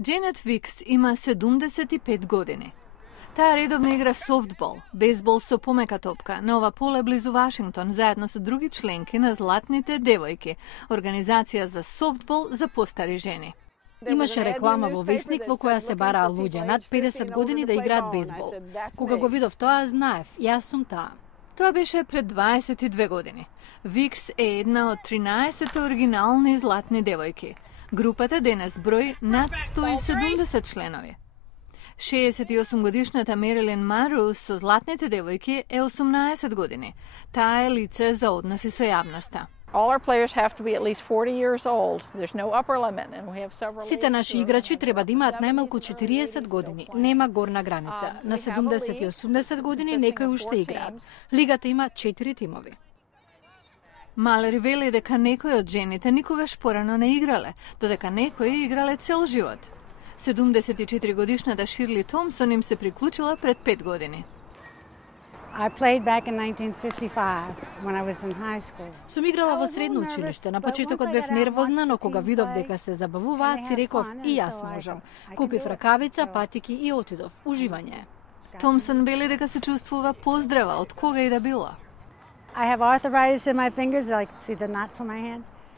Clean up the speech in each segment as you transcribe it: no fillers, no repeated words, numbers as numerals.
Janet Vicks ima 75 godini. Tаа редовно игра софтбол, бейсбол со помека топка, на ова поле близу Вашингтон, заедно со други членки на Златните девојки, организација за софтбол за постари жени. Имаше реклама во весник во која се бараа луѓе над 50 години да играат бейсбол. Кога го видов тоа, знаев, јас сум таа. Тоа беше пред 22 години. Викс е една од 13 оригинални златни девојки. Групата денес брои над 170 членови. 68-годишната Мерилин Марус со Златните девојки е 18 години. Таа е лице за односи со јавноста. Сите наши играчи треба да имаат најмалку 40 години. Нема горна граница. На 70 и 80 години некои уште играат. Лигата има 4 тимови. Малери вели дека некои од жените никогаш порано не играле, додека некои играле цел живот. 74 годишната Ширли Томсон им се приклучила пред 5 години. Сум играла во средно училиште. На почетокот бев нервозна, но кога видов дека се забавуваат, си реков и јас можам. Купив ракавица, патики и отидов. Уживање. Томсон вели дека се чувствува поздрава од кога и да било.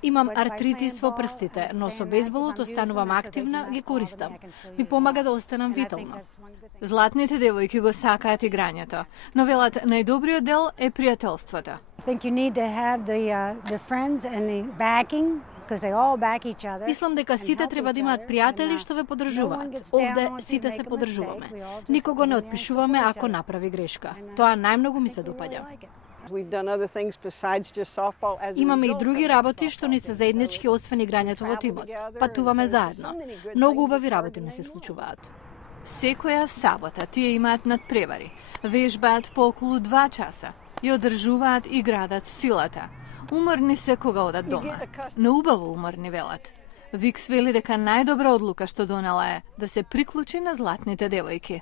Имам артритис во прстите, но со бейсболот останувам активна, ги користам. Ми помага да останам витална. Златните девојки го сакаат играњето, но велат најдобриот дел е пријателството. Мислам дека сите треба да имаат пријатели што ве поддржуваат. Овде сите се поддржуваме. Никого не отпишуваме ако направи грешка. Тоа најмногу ми се допаѓа. Имаме и други работи што ни се заеднички освен играњето во тимот. Патуваме заедно. Многу убави работи не се случуваат. Секоја сабота тие имаат надпревари. Вежбаат по околу 2 часа и одржуваат и градат силата. Уморни се кога одат дома. Но убаво уморни велат. Викс вели дека најдобра одлука што донела е да се приклучи на Златните девојки.